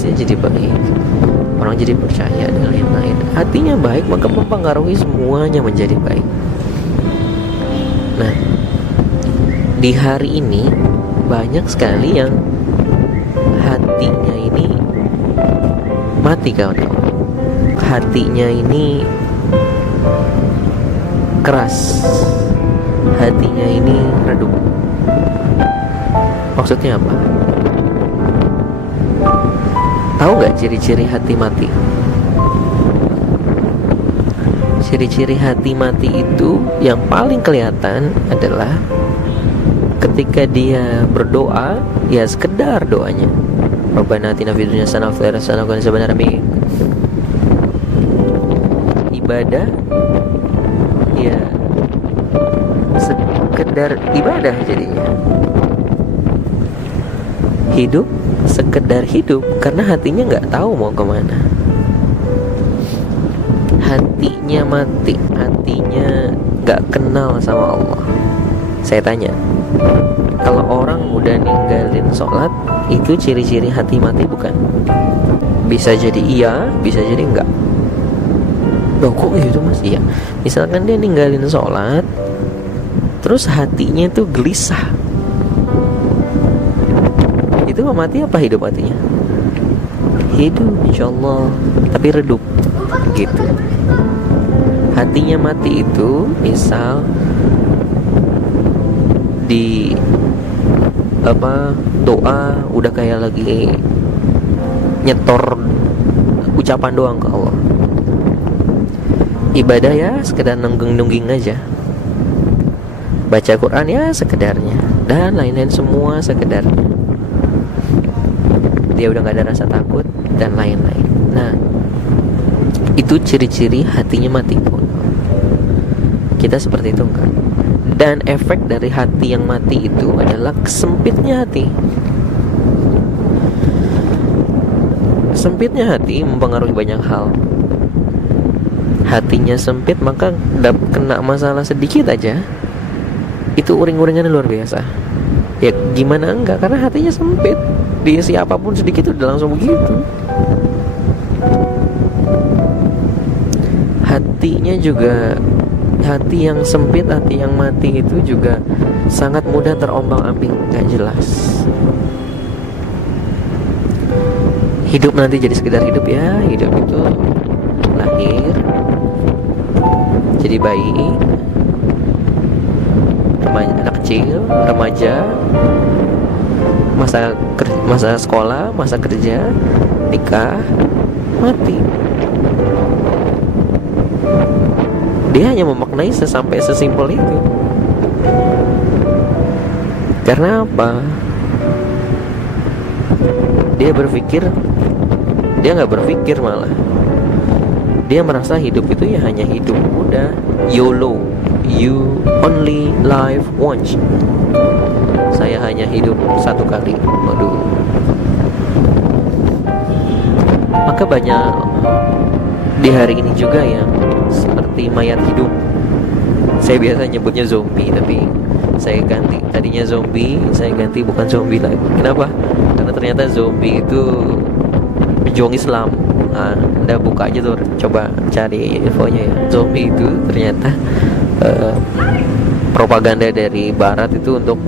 bisnisnya jadi baik, orang jadi percaya dan lain-lain. Hatinya baik maka mempengaruhi semuanya menjadi baik. Nah, di hari ini banyak sekali yang hatinya ini mati, kawan-kawan. Hatinya ini keras, hatinya ini redup. Maksudnya apa? Tahu nggak ciri-ciri hati mati? Ciri-ciri hati mati itu yang paling kelihatan adalah ketika dia berdoa, ya sekedar doanya, Rabbana atina fid dunya hasanah wa fil akhirati hasanah wa qina adzabannar. Ibadah, ya sekedar ibadah jadinya. Hidup sekedar hidup karena hatinya nggak tahu mau kemana. Hatinya mati, hatinya nggak kenal sama Allah. Saya tanya, kalau orang udah ninggalin sholat, itu ciri-ciri hati mati bukan? Bisa jadi iya, bisa jadi enggak. Loh kok gitu mas? Iya, misalkan dia ninggalin sholat, terus hatinya itu gelisah, itu mati apa hidup hatinya? Hidup insyaallah, tapi redup gitu. Hatinya mati itu misal di doa udah kayak lagi nyetor ucapan doang ke Allah. Ibadah ya sekedar nungging aja. Baca Quran ya sekedarnya, dan lain-lain semua sekedarnya. Dia udah gak ada rasa takut dan lain-lain. Nah, itu ciri-ciri hatinya mati pun. Kita seperti itu enggak. Dan efek dari hati yang mati itu adalah sempitnya hati. Sempitnya hati mempengaruhi banyak hal. Hatinya sempit maka kena masalah sedikit aja itu uring-uringan luar biasa. Ya gimana enggak, karena hatinya sempit. Diisi apapun sedikit udah langsung begitu. Hatinya juga, hati yang sempit, hati yang mati itu juga sangat mudah terombang-ambing, gak jelas. Hidup nanti jadi sekedar hidup ya. Hidup itu lahir, jadi bayi, anak kecil, remaja, masa sekolah, masa kerja, nikah, mati. Dia hanya memaknai sampai sesimpel itu. Karena apa? Dia nggak berpikir malah. Dia merasa hidup itu ya hanya hidup, udah. YOLO, you only live once. Saya hanya hidup satu kali. Waduh. Maka banyak di hari ini juga yang seperti mayat hidup. Saya biasa nyebutnya zombie, tapi saya ganti. Tadinya zombie, saya ganti bukan zombie lagi. Kenapa? Karena ternyata zombie itu pejuang Islam. Nah, Anda buka aja tuh, coba cari infonya ya. Zombie itu ternyata propaganda dari Barat itu untuk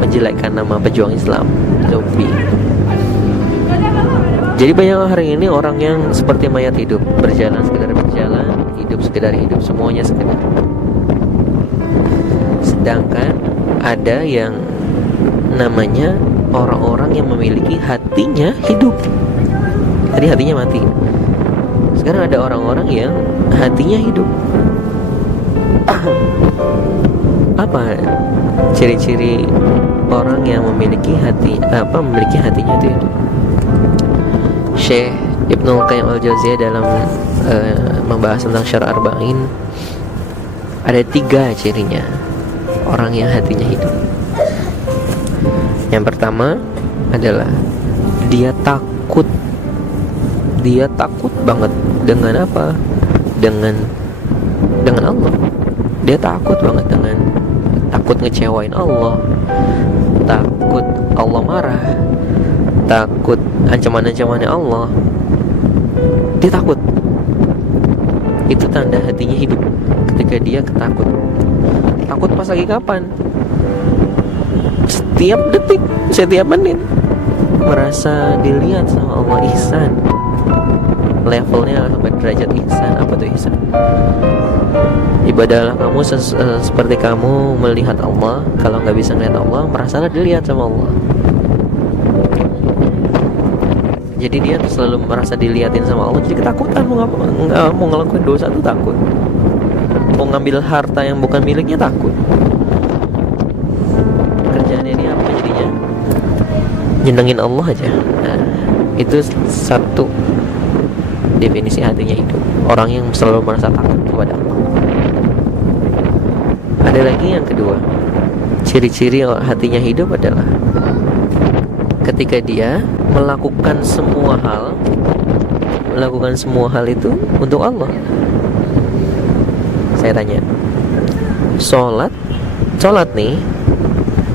menjelekkan nama pejuang Islam, zombie. Jadi banyak hari ini orang yang seperti mayat hidup, berjalan sekedar berjalan, hidup sekedar hidup, semuanya sekedar. Sedangkan ada yang namanya orang-orang yang memiliki hatinya hidup. Tadi hatinya mati. Sekarang ada orang-orang yang hatinya hidup. Apa ciri-ciri orang yang memiliki hatinya itu hidup? Syekh Ibnul Qayyim al-Jauziyah dalam membahas tentang Syarah Arba'in, ada 3 cirinya orang yang hatinya hidup. Yang pertama adalah dia takut banget dengan apa? Dengan Allah. Dia takut banget takut ngecewain Allah, takut Allah marah, takut ancaman-ancamannya Allah, dia takut. Itu tanda hatinya hidup. Ketika dia ketakut. Takut pas lagi kapan? Setiap detik, setiap menit merasa dilihat sama Allah. Ihsan, levelnya sampai derajat ihsan. Apa tuh ihsan? Ibadahlah kamu seperti kamu melihat Allah. Kalau nggak bisa melihat Allah, merasalah dilihat sama Allah. Jadi dia selalu merasa dilihatin sama Allah. Jadi ketakutan, mau ngelakuin dosa tuh takut. Mau ngambil harta yang bukan miliknya takut. Kerjaannya dia apa jadinya? Nyenengin Allah aja. Nah, itu satu definisi hatinya hidup. Orang yang selalu merasa takut kepada Allah. Ada lagi yang kedua, ciri-ciri hatinya hidup adalah ketika dia melakukan semua hal itu untuk Allah. Saya tanya, sholat nih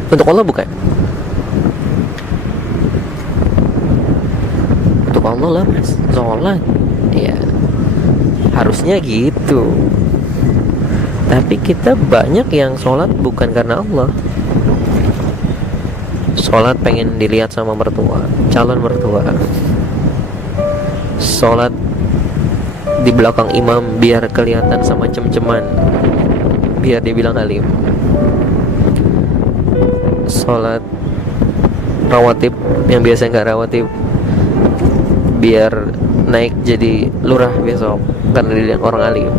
untuk Allah bukan? Untuk Allah lah mas, sholat ya harusnya gitu. Tapi kita banyak yang sholat bukan karena Allah. Sholat pengen dilihat sama mertua, calon mertua. Sholat di belakang imam biar kelihatan sama cem-ceman, biar dia bilang alim. Sholat rawatib yang biasa nggak rawatib, biar naik jadi lurah besok karena dilihat orang alim.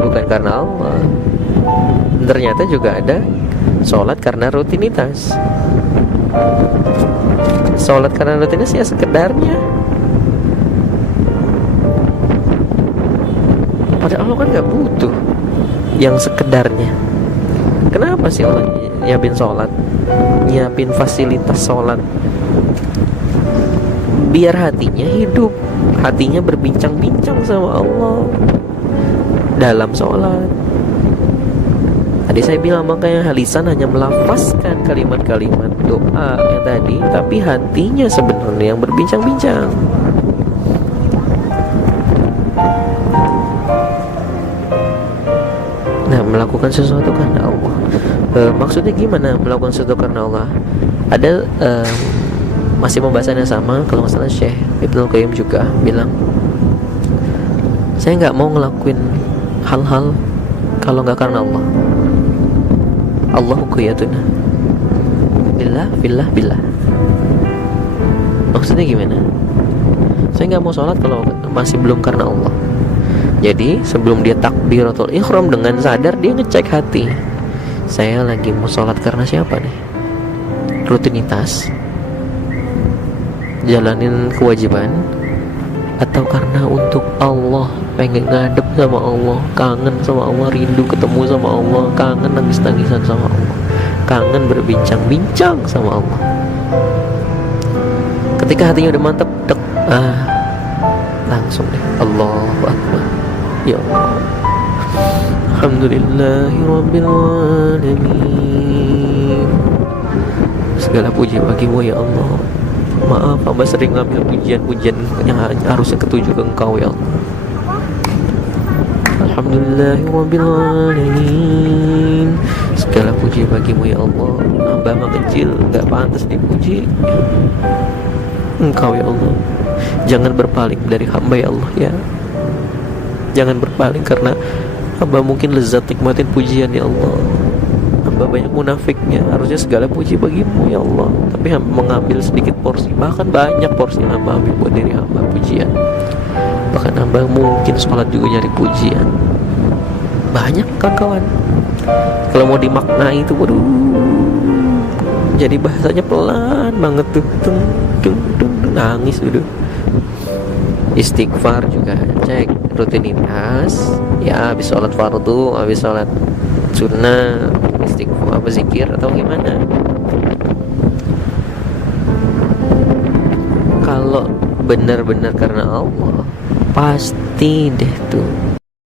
Bukan karena Allah. Ternyata juga ada sholat karena rutinitas. Sholat karena rutinitas ya sekedarnya. Padahal Allah kan gak butuh yang sekedarnya. Kenapa sih Allah nyiapin sholat, nyiapin fasilitas sholat? Biar hatinya hidup, hatinya berbincang-bincang sama Allah dalam sholat. Tadi saya bilang makanya lisan hanya melafazkan kalimat-kalimat doa yang tadi, tapi hatinya sebenarnya yang berbincang-bincang. Nah, melakukan sesuatu karena Allah. Maksudnya gimana melakukan sesuatu karena Allah? Ada masih pembahasannya sama, kalau nggak salah Syekh Ibnu Qayyim juga bilang, saya nggak mau ngelakuin hal-hal kalau nggak karena Allah. Allahu qiyaduna billah. Maksudnya gimana? Saya nggak mau sholat kalau masih belum karena Allah. Jadi sebelum dia takbiratul ihram, dengan sadar dia ngecek hati, saya lagi mau sholat karena siapa nih? Rutinitas, jalanin kewajiban, atau karena untuk Allah, pengen ngadep sama Allah, kangen sama Allah, rindu ketemu sama Allah, kangen nangis-nangisan sama Allah, kangen berbincang-bincang sama Allah. Ketika hatinya udah mantap, langsung deh Allahu Akbar. Ya Allah, alhamdulillahirabbil alamin. Segala puji bagimu ya Allah. Maaf, hamba sering ngambil pujian-pujian yang harusnya ketuju ke Engkau ya Allah. Alhamdulillahirabbil alamin. Segala puji bagimu ya Allah. Hamba mah kecil, gak pantas dipuji. Engkau ya Allah, jangan berpaling dari hamba ya Allah ya. Jangan berpaling karena hamba mungkin lezat nikmatin pujian ya Allah. Hamba banyak munafiknya, harusnya segala puji bagimu ya Allah, tapi hamba mengambil sedikit porsi, bahkan banyak porsi yang hamba ambil buat diri hamba pujian. Bahkan hamba mungkin sholat juga nyari pujian. Banyak kawan-kawan, kalau mau dimaknai itu waduh, jadi bahasanya pelan banget tuh, nangis udah. Istighfar juga cek rutinitas ya, habis sholat fardu, habis sholat sunnah, istighfar apa zikir atau gimana. Kalau benar-benar karena Allah, pasti deh tuh